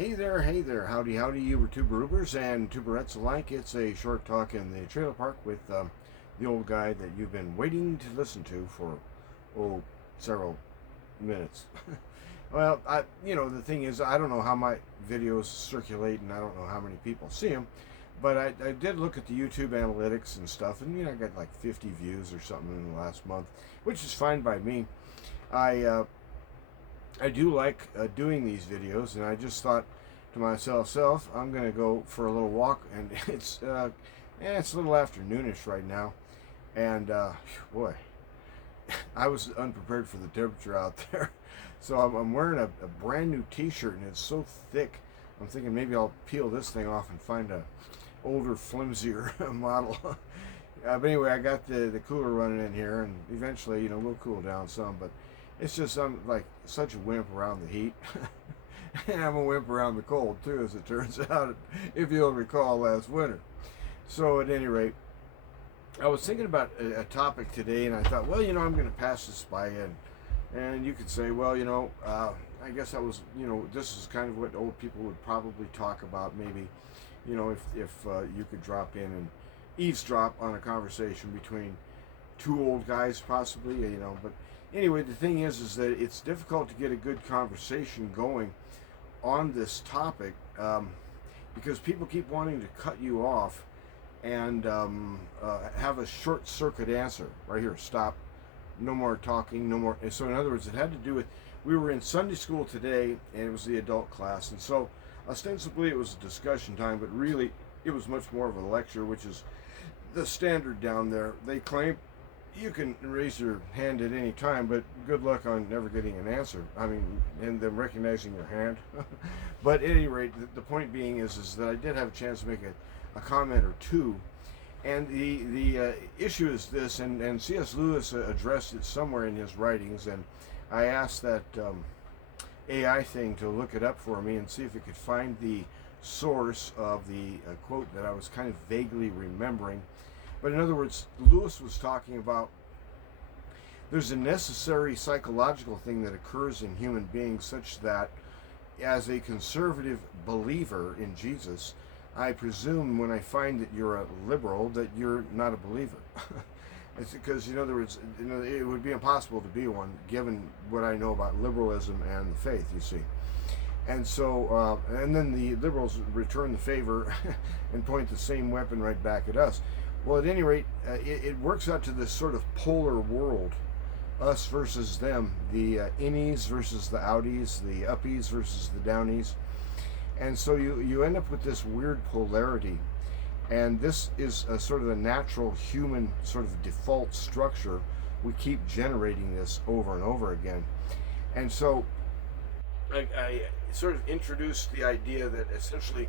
Hey there, howdy, you tuberubers and tuberettes alike. It's a short talk in the trailer park with the old guy that you've been waiting to listen to for, several minutes. Well, the thing is, I don't know how my videos circulate and I don't know how many people see them, but I did look at the YouTube analytics and stuff, and, I got like 50 views or something in the last month, which is fine by me. I do like doing these videos, and I just thought to myself, I'm going to go for a little walk, and it's a little afternoonish right now, and boy, I was unprepared for the temperature out there. So I'm wearing a brand new T-shirt, and it's so thick. I'm thinking maybe I'll peel this thing off and find a older, flimsier model. But anyway, I got the cooler running in here, and eventually, we'll cool down some. But it's just I'm like such a wimp around the heat, and I'm a wimp around the cold too, as it turns out. If you'll recall last winter. So at any rate, I was thinking about a topic today, and I thought, well, I'm going to pass this by, and you could say, well, I guess this is kind of what old people would probably talk about, maybe, if you could drop in and eavesdrop on a conversation between two old guys, possibly, But anyway, the thing is that it's difficult to get a good conversation going on this topic because people keep wanting to cut you off and have a short circuit answer. Right here, stop, no more talking, no more. And so in other words, it had to do with, we were in Sunday school today, and it was the adult class, and so ostensibly it was a discussion time, but really it was much more of a lecture, which is the standard down there. They claim you can raise your hand at any time, but good luck on never getting an answer. I mean, and them recognizing your hand. But at any rate, the point being is that I did have a chance to make a comment or two. And the issue is this, and C.S. Lewis addressed it somewhere in his writings, and I asked that AI thing to look it up for me and see if it could find the source of the quote that I was kind of vaguely remembering. But in other words, Lewis was talking about there's a necessary psychological thing that occurs in human beings such that as a conservative believer in Jesus, I presume when I find that you're a liberal that you're not a believer. It's because, in other words, it would be impossible to be one given what I know about liberalism and the faith, you see. And so, and then the liberals return the favor and point the same weapon right back at us. Well, at any rate, it works out to this sort of polar world, us versus them, the innies versus the outies, the uppies versus the downies. And so you end up with this weird polarity. And this is a sort of a natural human sort of default structure. We keep generating this over and over again. And so I sort of introduced the idea that essentially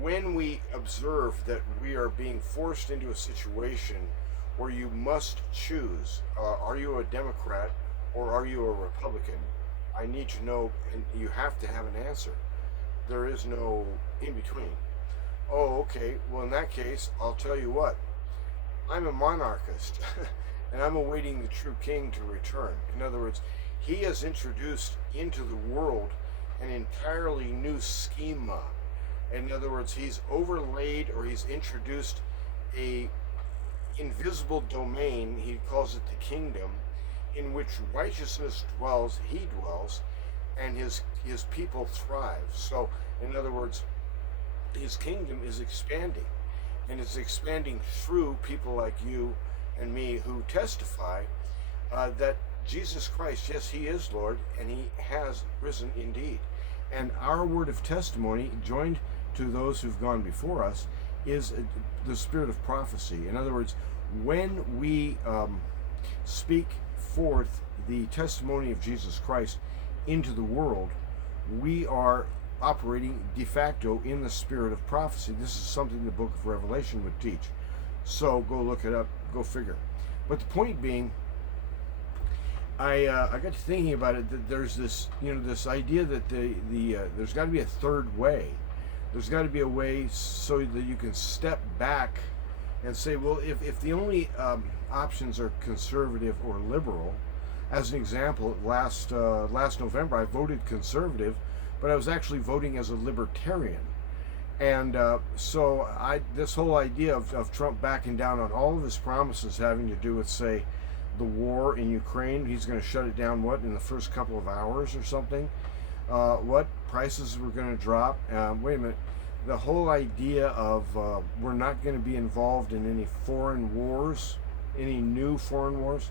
when we observe that we are being forced into a situation where you must choose, are you a Democrat or are you a Republican? I need to know, and you have to have an answer. There is no in between. Oh, okay, well in that case, I'll tell you what, I'm a monarchist, and I'm awaiting the true king to return. In other words, he has introduced into the world an entirely new schema. In other words, he's overlaid, or he's introduced a invisible domain, he calls it the kingdom, in which righteousness dwells, he dwells, and his people thrive. So, in other words, his kingdom is expanding, and it's expanding through people like you and me who testify that Jesus Christ, yes, he is Lord, and he has risen indeed. And our word of testimony, joined to those who've gone before us, is the spirit of prophecy. In other words, when we speak forth the testimony of Jesus Christ into the world, we are operating de facto in the spirit of prophecy. This is something the book of Revelation would teach. So go look it up, go figure. But the point being, I got to thinking about it, that there's this, this idea that there's got to be a third way. There's got to be a way so that you can step back and say, well, if the only options are conservative or liberal, as an example, last November I voted conservative but I was actually voting as a libertarian. And so this whole idea of Trump backing down on all of his promises having to do with, say, the war in Ukraine, he's going to shut it down, what, in the first couple of hours or something? What prices were going to drop? Wait a minute. The whole idea of we're not going to be involved in any foreign wars, any new foreign wars,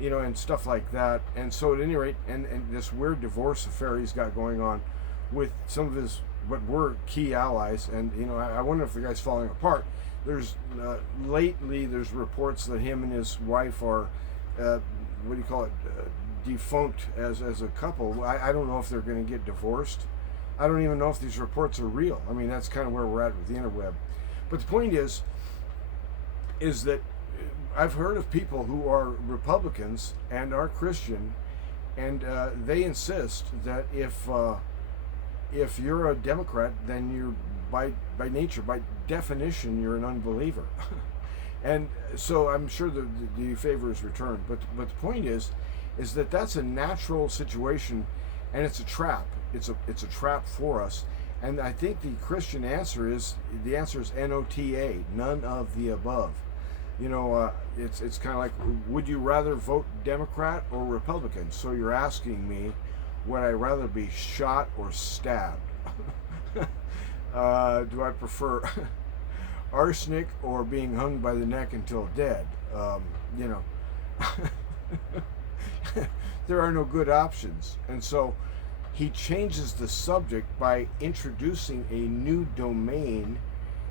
and stuff like that. And so at any rate, and this weird divorce affair he's got going on with some of his what were key allies, and I wonder if the guy's falling apart. There's lately there's reports that him and his wife are what do you call it, defunct as a couple. I don't know if they're going to get divorced. I don't even know if these reports are real. I mean, that's kind of where we're at with the interweb. But the point is that I've heard of people who are Republicans and are Christian, and they insist that if you're a Democrat, then you're by nature, by definition, you're an unbeliever. And so I'm sure the favor is returned. But the point is that that's a natural situation, and it's a trap. It's a trap for us. And I think the Christian answer is NOTA, none of the above. It's kind of like, would you rather vote Democrat or Republican? So you're asking me, would I rather be shot or stabbed? Do I prefer arsenic or being hung by the neck until dead? There are no good options. And so he changes the subject by introducing a new domain,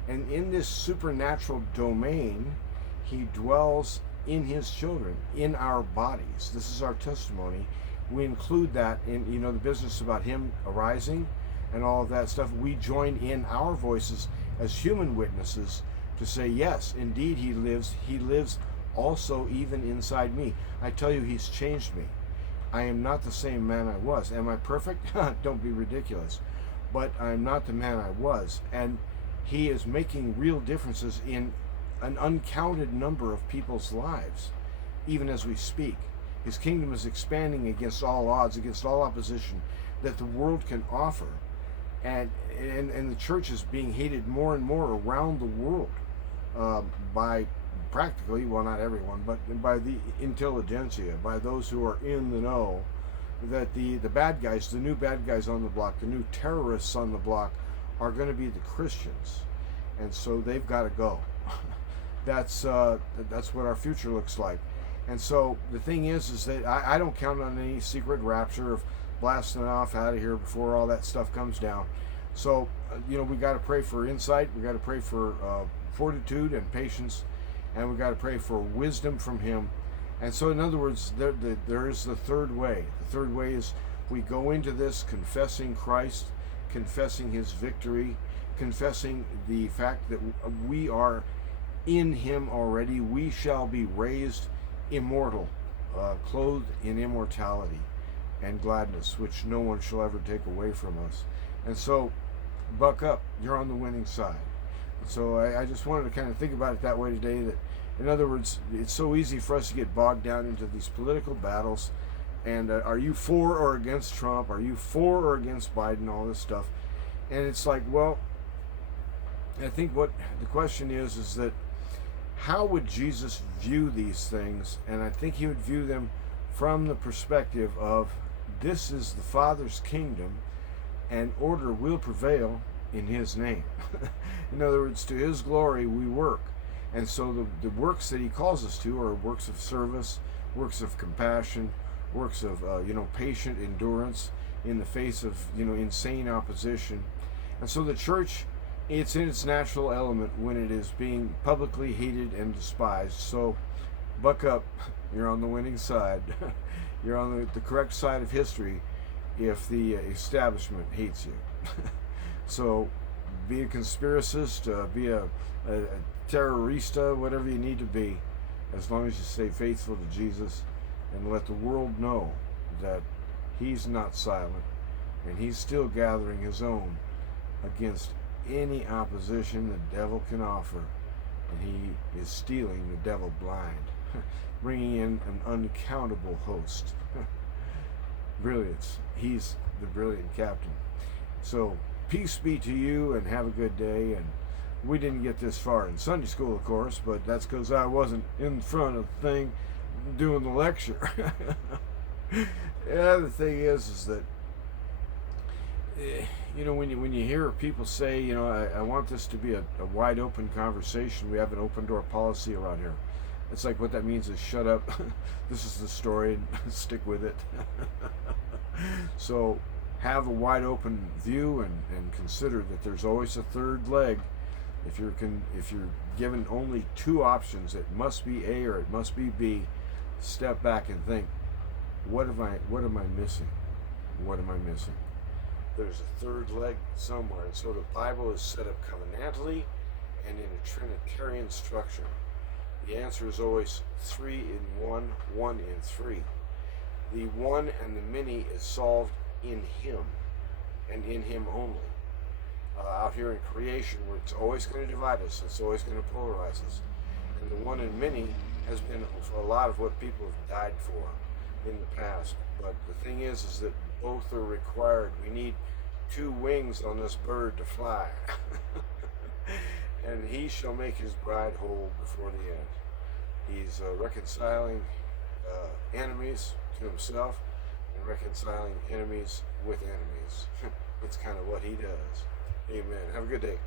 and in this supernatural domain, he dwells in his children, in our bodies. This is our testimony. We include that in the business about him arising and all of that stuff. We join in our voices as human witnesses to say, yes, indeed he lives also even inside me. I tell you, he's changed me. I am not the same man I was. Am I perfect? Don't be ridiculous. But I'm not the man I was. And he is making real differences in an uncounted number of people's lives, even as we speak. His kingdom is expanding against all odds, against all opposition that the world can offer. And the church is being hated more and more around the world by practically, well, not everyone, but by the intelligentsia, by those who are in the know, that the bad guys, the new bad guys on the block, the new terrorists on the block are going to be the Christians. And so they've got to go. That's what our future looks like. And so the thing is that I don't count on any secret rapture of blasting off out of here before all that stuff comes down. So, we got to pray for insight. We got to pray for fortitude and patience, and we got to pray for wisdom from him. And so, in other words, there is the third way. The third way is we go into this confessing Christ, confessing his victory, confessing the fact that we are in him already. We shall be raised immortal, clothed in immortality and gladness, which no one shall ever take away from us. And so, buck up. You're on the winning side. So I just wanted to kind of think about it that way today, that, in other words, it's so easy for us to get bogged down into these political battles. And are you for or against Trump? Are you for or against Biden? All this stuff. And it's like, well, I think what the question is that how would Jesus view these things? And I think he would view them from the perspective of, this is the Father's kingdom, and order will prevail in his name. In other words, to his glory we work. And so the works that he calls us to are works of service, works of compassion, works of patient endurance in the face of insane opposition. And so the church, it's in its natural element when it is being publicly hated and despised. So buck up. You're on the winning side. You're on the correct side of history if the establishment hates you. So be a conspiracist, be a terrorista, whatever you need to be, as long as you stay faithful to Jesus and let the world know that he's not silent and he's still gathering his own against any opposition the devil can offer. And he is stealing the devil blind, bringing in an uncountable host. Really, he's the brilliant captain. So peace be to you, and have a good day. And we didn't get this far in Sunday school, of course, but that's because I wasn't in front of the thing doing the lecture. Yeah, the thing is that when you hear people say, I want this to be a wide open conversation. We have an open door policy around here. It's like, what that means is shut up. This is the story, and stick with it. So have a wide open view, and consider that there's always a third leg. If you're given only two options, it must be A or it must be B. Step back and think, what am I missing? What am I missing? There's a third leg somewhere. And so the Bible is set up covenantally and in a Trinitarian structure. The answer is always 3 in 1, 1 in 3. The one and the many is solved in Him, and in Him only. Out here in creation, where it's always going to divide us, it's always going to polarize us. And the one and many has been for a lot of what people have died for in the past. But the thing is that both are required. We need 2 wings on this bird to fly. And He shall make His bride whole before the end. He's reconciling enemies to Himself, and reconciling enemies with enemies. It's kind of what He does. Amen. Have a good day.